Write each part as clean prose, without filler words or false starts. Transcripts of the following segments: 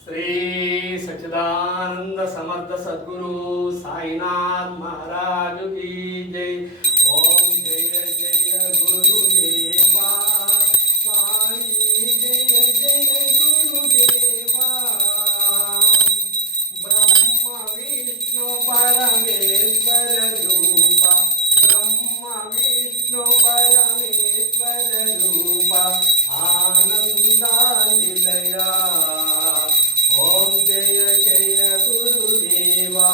श्री सच्चिदानंद समर्थ सद्गुरु साईनाथ महाराज की जय। ओम जय जय गुरुदेवा साई, जय जय गुरुदेवा। ब्रह्म विष्णु परमेश्वर रूपा, ब्रह्म विष्णु परमेश्वर रूपा, आनंदा निलया। ओम जय जय गुरुदेवा।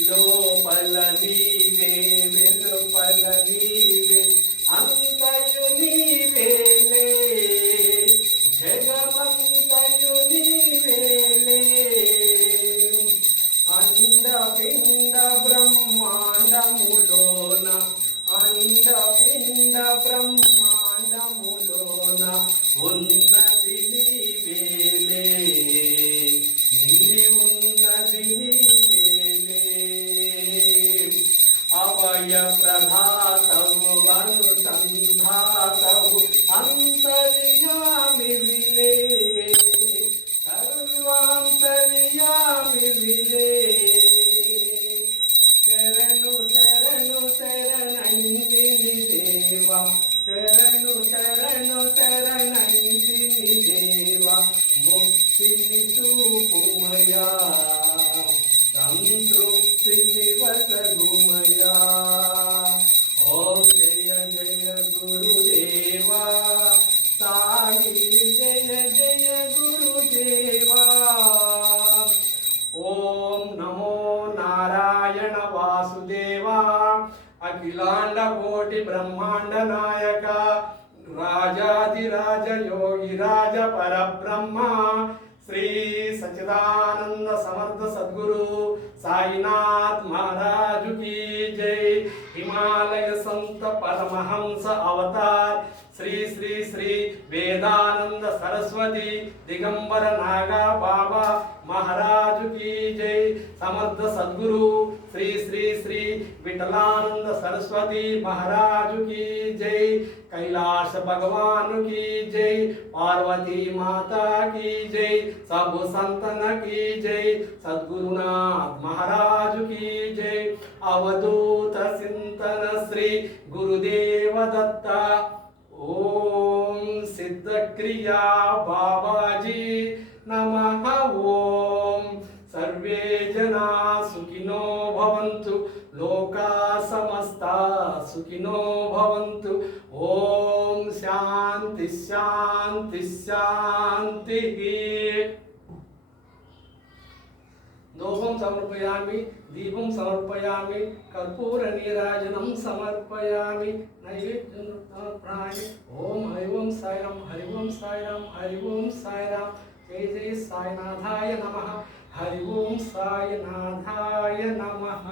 लोपल नीवे विलोपल नीवे अंतयु नीवेले, जगमंतयु नीवेले। अंड पिंड ब्रह्मांडमुलोन, अंड पिंड ब्रह्मांडमुलोन ఉన్నది నీవేలే, నిండి ఉన్నది నీవేలే। అవయ ప్రధాతవు అనుసంధాతవు అంతర్యామివిలే, సర్వాంతర్యామివిలే। శరణు శరణు శరణంటిని దేవా, శరణు శరణు శరణంటిని దేవా। ముక్తిని చూపుమయా, సంతృప్తిని వసగుమయా। ఓం జయ జయ గురుదేవా సాయి, జయ జయ గురుదేవా। ఓం నమో నారాయణ వాసుదేవా, అఖిలాండ కోటి బ్రహ్మాండ నాయక, రాజాదిరాజ యోగి రాజ పరబ్రహ్మ, శ్రీ సచ్చిదానంద సమర్థ సద్గురు సాయినాథ్ महाराज की जय। हिमालय संत परमहंस अवतार श्री श्री श्री वेदानंद सरस्वती दिगंबर नागा बाबा महाराज की जय। समर्थ सद्गुरु श्री श्री श्री विठलानंद सरस्वती महाराज की जय। कैलाश भगवान की जय, पार्वती माता की जय, सब संतन की जय, सद्गुरुनाथ महाराज की जय। अवधूत चिंतन श्री गुरुदेव दत्ता। ओम सिद्ध क्रिया बाबाजी नमः। ओम सर्वे जना सुखिनो भवन्तु, लोका समस्ता सुखिनो भवन्तु। ओम शांति शांति शांति। धूपं समर्पयामि, दीपं समर्पयामि, कर्पूर नीराजनं समर्पयामि, नैवेद्यं समर्पयामि। ओम हरि ओम साई राम, हरि ओम साई राम, हरि ओम साई राम। जय जय साईनाथाय नमः, हरि ओम साईनाथाय नमः।